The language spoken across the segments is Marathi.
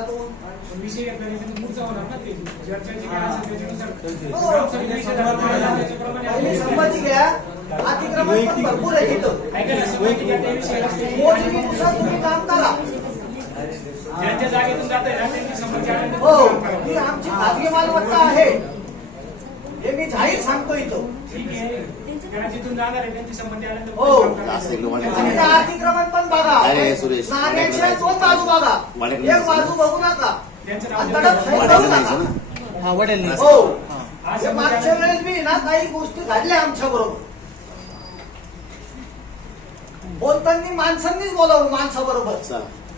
तो विषय पुढचा होणार ना ते चर्चेची संमती घ्या अतिक्रमण पण भरपूर आहे इथं तुम्ही काम करा ज्यांच्या जागेतून जात आहे ना त्यांनी संमती हो ही आमची खाजगी मालमत्ता आहे हे मी जाहीर सांगतो इथं. ठीक आहे. त्या जिथून जाणार आहे त्यांची संमती आल्यानंतर हो. करा. आणि त्या अतिक्रमण पण बघा. अरे, सुरेश. नाण्याच्या दोन बाजू बघा. एक बाजू बघू नका. त्यांचं नाव आणि तडक ना? हा वडेल नाही आज मागच्या वेळेस बी ना काही गोष्टी घडल्या आमच्या बरोबर. बोलताना माणसांनीच बोलावं माणसाबरोबर. चला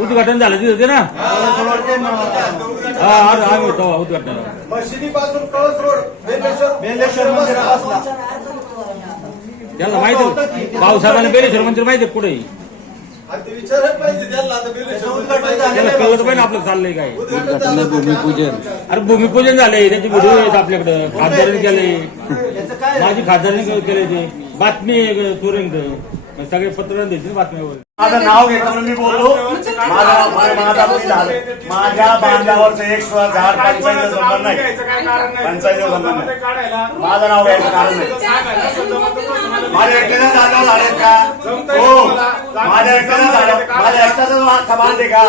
उद्घाटन झालं तिथे होते ना? हा आज आम्ही होतो उद्घाटन. मशिदीपासून कळस रोड बेलेश्वर बेलेश्वर मंदिरापासला त्याला माहिती पावसाळ्याला बेलेश्वर मंदिर माहिती पाहिजे त्याला मंदिर कळलं पाहिजे आपलं चाललंय काय. भूमिपूजन. अरे भूमिपूजन झालंय त्याचे व्हिडिओ आहेत आपल्याकडे. खासदारांनी केले याचं काय? माझी खासदारांनी केले ते. बातमी तुरंत. सगळे पत्र देतील बातम्यावर. माझं नाव घेतलं म्हणून मी बोललो माझा माझा माझा मुली झालं. माझ्या बांधावरचं एक सुद्धा झाड पंचायत जमणार नाही. पंचायत जमणार नाही? काढायला. माझं नाव घ्यायचं कारण नाही. माझ्या एकट्याच्या जागेवर झालेत का? हो. माझ्या एकट्याच्या जागेवर माझ्या एकट्याचा हक्क बांधे का?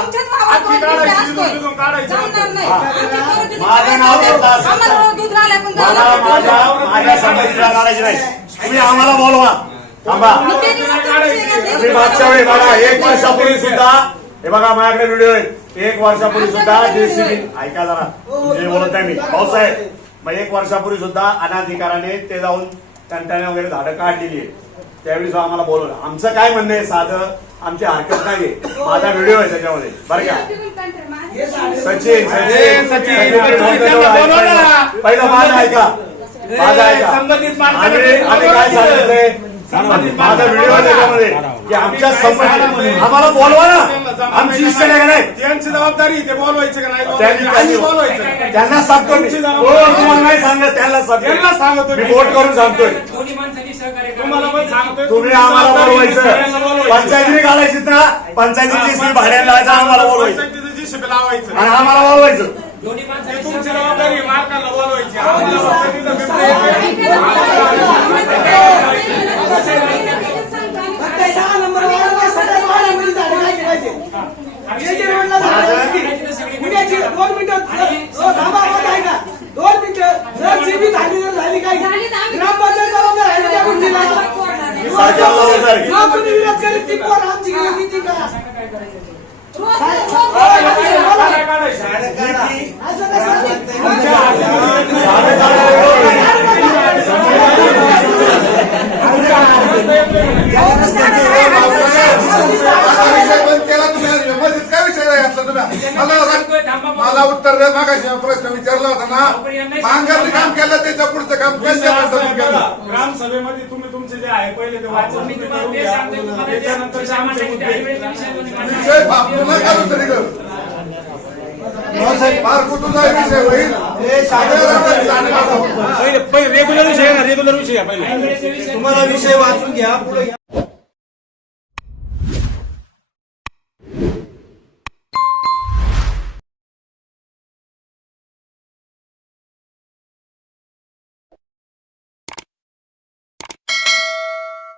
माझं नाव घेतलं मला माझ्या माझ्या संमतीला काढायची नाही. तुम्ही आम्हाला बोलवा. थांबा. तुम्ही मागच्या वेळी बघा एक वर्षापूर्वी सुद्धा हे बघा माझ्याकडे व्हिडिओ आहे. एक वर्षापूर्वी सुद्धा जेसीबी ऐका जरा जे बोलत नाही मी. भाऊसाहेब मग एक वर्षापूर्वी सुद्धा अनाधिकाराने ते जाऊन टंटाने वगैरे झाडं काढलेली आहे त्यावेळी सुद्धा आम्हाला बोलवलं. आमचं काय म्हणणं आहे साधं? आमची हरकत नाहीये. माझा व्हिडिओ आहे त्याच्यामध्ये. बरं का? सचिन सचिन. सचिन पहिलं माझं ऐका. माझं ऐका. आम्ही काय सांगितलंय? माझा व्हिडिओ आहे. त्याच्यामध्ये की आमच्या संबंधी आम्हाला बोलवा ना. आमची इच्छा नाही का नाही? त्यांची जबाबदारी ते बोलवायचे का नाही? त्यांनी बोलवायचे? त्यांनी बोलवायचं. त्यांना सांगतो मी. हो तुम्हाला नाही सांगत त्यांना त्यांना सांगतो सांगतो मी. बोट करून सांगतोय. दोन्ही माणसांनी सहकार्य करा. तुम्हाला पण सांगतोय. तुम्ही आम्हाला सगळ्यांना बोलवायचं. बोलवायचं. पंचायतीने घालायची ना पंचायतीची सी भाड्याला लावायचं आम्हाला बोलवायचं. पंचायतीचं लावायचं. आणि आम्हाला बोलवायचं. दोन्ही माणसांनी तुमची सहकार्य जबाबदारी आहे, मालकाला बोलवायची. आम्हाला फक्त सहा नंबर वार्डाला सगळ्या वार्डामध्ये झाडं लावली पाहिजे. जे जे रोडला झाडं लावली, उद्याची दोन मिनिटं हो, थांबा, हो, काय का? दोन मिनिटं जर जीबी झाली तर झाली काय झाली तर आम्ही- ग्रामपंचायत जबाबदार आहे ना त्या गोष्टीला. सरकार जबाबदार आहे. हा, कोणी विरोध करेल ती पोर आमची गेली ती करा. असं कसं? बंद केला तुम्ही मध्येच काय विषय नाही घातला तुम्ही मला मला उत्तर द्या मागाशी प्रश्न विचारला होता ना. मांगरने काम केलं त्याच्या पुढचं काम केलं ग्रामसभेमध्ये तुम्ही तुमचे जे आहे पहिले ते वाचन. विषय बापू कुठून विषय होईल पहिले रेग्युलर विषय ना? रेग्युलर विषय तुम्हाला विषय वाचून घ्या.